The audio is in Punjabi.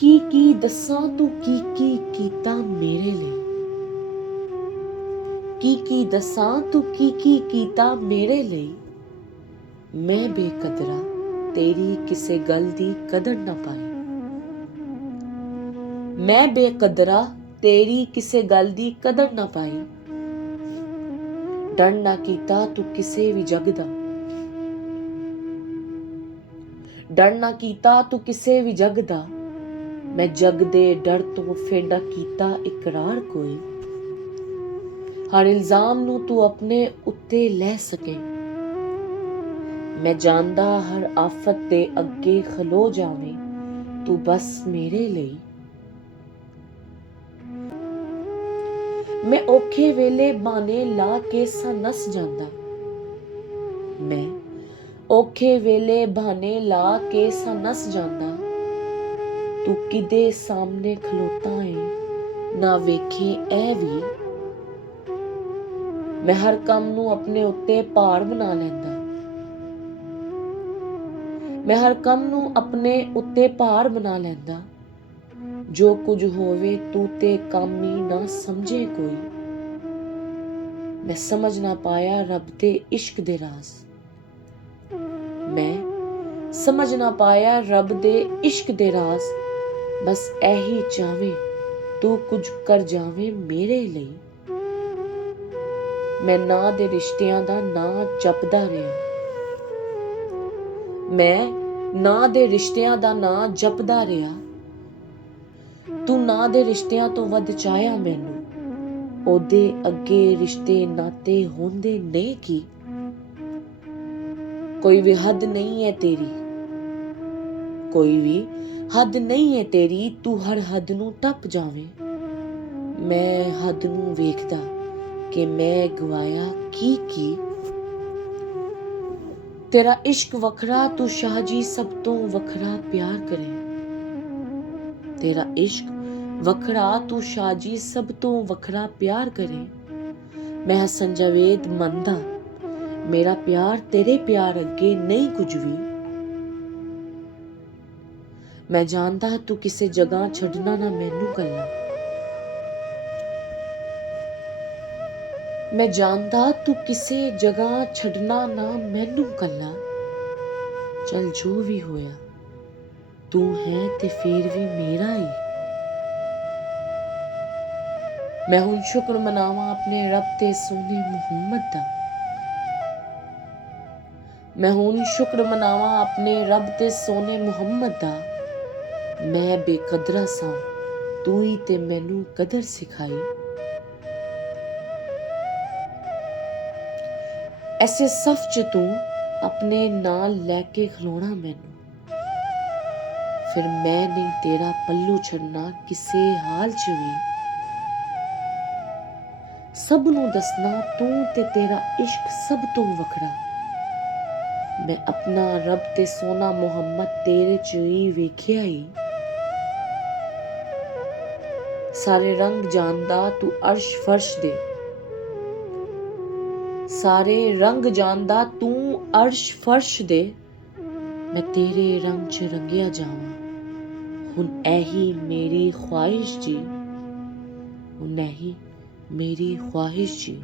ਕੀ ਦੱਸਾਂ ਤੂੰ ਕੀ ਕੀਤਾ ਮੇਰੇ ਲਈ। ਕੀ ਦੱਸਾਂ ਤੂੰ ਕੀ ਕੀਤਾ ਮੇਰੇ ਲਈ। ਮੈਂ ਬੇਕਦਰਾ ਤੇਰੀ ਕਿਸੇ ਗੱਲ ਦੀ ਕਦਰ ਨਾ ਪਾਈ। ਮੈਂ ਬੇਕਦਰਾ ਤੇਰੀ ਕਿਸੇ ਗੱਲ ਦੀ ਕਦਰ ਨਾ ਪਾਈ। ਡਰ ਨਾ ਕੀਤਾ ਤੂੰ ਕਿਸੇ ਵੀ ਜਗ ਦਾ। ਡਰ ਨਾ ਕੀਤਾ ਤੂੰ ਕਿਸੇ ਵੀ ਜਗ ਦਾ। ਮੈਂ ਜਗ ਦੇ ਡਰ ਤੋਂ ਫੇਡਾ ਕੀਤਾ ਇਕਰਾਰ ਕੋਈ। ਹਰ ਇਲਜ਼ਾਮ ਨੂੰ ਤੂੰ ਆਪਣੇ ਉੱਤੇ ਲੈ ਸਕੇ। ਮੈਂ ਜਾਣਦਾ ਹਰ ਆਫਤ ਦੇ ਅੱਗੇ ਖਲੋ ਜਾਵੇਂ ਤੂੰ ਬਸ ਮੇਰੇ ਲਈ। ਮੈਂ ਔਖੇ ਵੇਲੇ ਬਹਾਨੇ ਲਾ ਕੇ ਸਾਂ ਨੱਸ ਜਾਂਦਾ। ਮੈਂ ਔਖੇ ਵੇਲੇ ਬਹਾਨੇ ਲਾ ਕੇ ਸਾਂ ਨੱਸ ਜਾਂਦਾ। ਤੂੰ ਕਿਦੇ ਸਾਹਮਣੇ ਖਲੋਤਾ ਏ ਨਾ ਵੇਖੇ ਇਹ ਵੀ। ਮੈਂ ਹਰ ਕੰਮ ਨੂੰ ਆਪਣੇ ਉੱਤੇ ਭਾਰ ਬਣਾ ਲੈਂਦਾ। ਮੈਂ ਹਰ ਕੰਮ ਨੂੰ ਆਪਣੇ ਉੱਤੇ ਭਾਰ ਬਣਾ ਲੈਂਦਾ। ਜੋ ਕੁਝ ਹੋਵੇ ਤੂੰ ਤੇ ਕੰਮ ਹੀ ਨਾ ਸਮਝੇ ਕੋਈ। ਮੈਂ ਸਮਝ ਨਾ ਪਾਇਆ ਰੱਬ ਦੇ ਇਸ਼ਕ ਦੇ ਰਾਜ਼। ਮੈਂ ਸਮਝ ਨਾ ਪਾਇਆ ਰੱਬ ਦੇ ਇਸ਼ਕ ਦੇ ਰਾਜ਼। ਬਸ ਇਹੀ ਚਾਹਵੇਂ ਤੂੰ ਕੁਝ ਕਰ ਜਾਵੇਂ ਮੇਰੇ ਲਈ। ਮੈਂ ਨਾ ਦੇ ਰਿਸ਼ਤਿਆਂ ਦਾ ਨਾਂ ਜਪਦਾ ਰਿਹਾ। ਮੈਂ ਨਾ ਦੇ ਰਿਸ਼ਤਿਆਂ ਦਾ ਨਾਂ ਜਪਦਾ ਰਿਹਾ। ਤੂੰ ਨਾ ਦੇ ਰਿਸ਼ਤਿਆਂ ਤੋਂ ਵੱਧ ਚਾਹਿਆ ਮੈਨੂੰ। ਉਹਦੇ ਅੱਗੇ ਰਿਸ਼ਤੇ ਨਾਤੇ ਹੁੰਦੇ ਨੇ ਕੀ। ਕੋਈ ਵੀ ਹੱਦ ਨਹੀਂ ਹੈ ਤੇਰੀ। ਕੋਈ ਵੀ ਹੱਦ ਨਹੀਂ ਹੈ ਤੇਰੀ। ਤੂੰ ਹਰ ਹੱਦ ਨੂੰ ਟੱਪ ਜਾਵੇਂ। ਮੈਂ ਹੱਦ ਨੂੰ ਵੇਖਦਾ ਕਿ ਮੈਂ ਗਵਾਇਆ ਕੀ। ਤੇਰਾ ਇਸ਼ਕ ਵੱਖਰਾ ਤੂੰ ਸ਼ਾਹ ਜੀ ਸਭ ਤੋਂ ਵੱਖਰਾ ਪਿਆਰ ਕਰੇ। ਤੇਰਾ ਇਸ਼ਕ ਵੱਖਰਾ ਤੂੰ ਸ਼ਾਹ ਜੀ ਸਭ ਤੋਂ ਵੱਖਰਾ ਪਿਆਰ ਕਰੇ। ਮੈਂ ਹਸਨ ਜਾਵੇਦ ਮੰਨਦਾ ਮੇਰਾ ਪਿਆਰ ਤੇਰੇ ਪਿਆਰ ਅੱਗੇ ਨਹੀਂ ਕੁਝ ਵੀ। ਮੈਂ ਜਾਣਦਾ ਤੂੰ ਕਿਸੇ ਜਗ੍ਹਾ ਛੱਡਣਾ ਨਾ ਮੈਨੂੰ ਕੱਲਾ। ਮੈਂ ਜਾਣਦਾ ਤੂੰ ਕਿਸੇ ਜਗ੍ਹਾ ਛੱਡਣਾ ਨਾ ਮੈਨੂੰ ਕੱਲਾ। ਚੱਲ ਜੋ ਵੀ ਹੋਇਆ ਤੂੰ ਹੈ ਤੇ ਫੇਰ ਵੀ ਮੇਰਾ ਹੀ। ਮੈਂ ਹੁਣ ਸ਼ੁਕਰ ਮਨਾਵਾਂ ਆਪਣੇ ਰੱਬ ਤੇ ਸੋਹਣੇ ਮੁਹੰਮਦ ਦਾ। ਮੈਂ ਹੁਣ ਸ਼ੁਕਰ ਮਨਾਵਾਂ ਆਪਣੇ ਰੱਬ ਤੇ ਸੋਹਣੇ ਮੁਹੰਮਦ ਦਾ। ਮੈਂ ਬੇਕਦਰਾ ਸਾਂ ਤੂੰ ਹੀ ਤੇ ਮੈਨੂੰ ਕਦਰ ਸਿਖਾਈ। ਐਸੇ ਸਫ ਚ ਤੂੰ ਆਪਣੇ ਨਾਲ ਲੈ ਕੇ ਖਲੋਣਾ ਮੈਨੂੰ। ਫਿਰ ਮੈਂ ਨਹੀਂ ਤੇਰਾ ਪੱਲੂ ਛੱਡਣਾ ਕਿਸੇ ਹਾਲ ਚ ਵੀ। ਸਭ ਨੂੰ ਦੱਸਣਾ ਤੂੰ ਤੇ ਤੇਰਾ ਇਸ਼ਕ ਸਭ ਤੋਂ ਵੱਖਰਾ। ਮੈਂ ਆਪਣਾ ਰੱਬ ਤੇ ਸੋਹਣਾ ਮੁਹੰਮਦ ਤੇਰੇ ਚ ਹੀ ਵੇਖਿਆ ਹੀ। ਸਾਰੇ ਰੰਗ ਜਾਣਦਾ ਤੂੰ ਅਰਸ਼ ਫਰਸ਼ ਦੇ। ਸਾਰੇ ਰੰਗ ਜਾਣਦਾ ਤੂੰ ਅਰਸ਼ ਫਰਸ਼ ਦੇ। ਮੈਂ ਤੇਰੇ ਰੰਗ ਚ ਰੰਗਿਆ ਜਾਵਾਂ। ਹੁਣ ਇਹੀ ਮੇਰੀ ਖੁਆਇਸ਼ ਜੀ। ਹੁਣ ਇਹੀ ਮੇਰੀ ਖੁਆਇਸ਼ ਜੀ।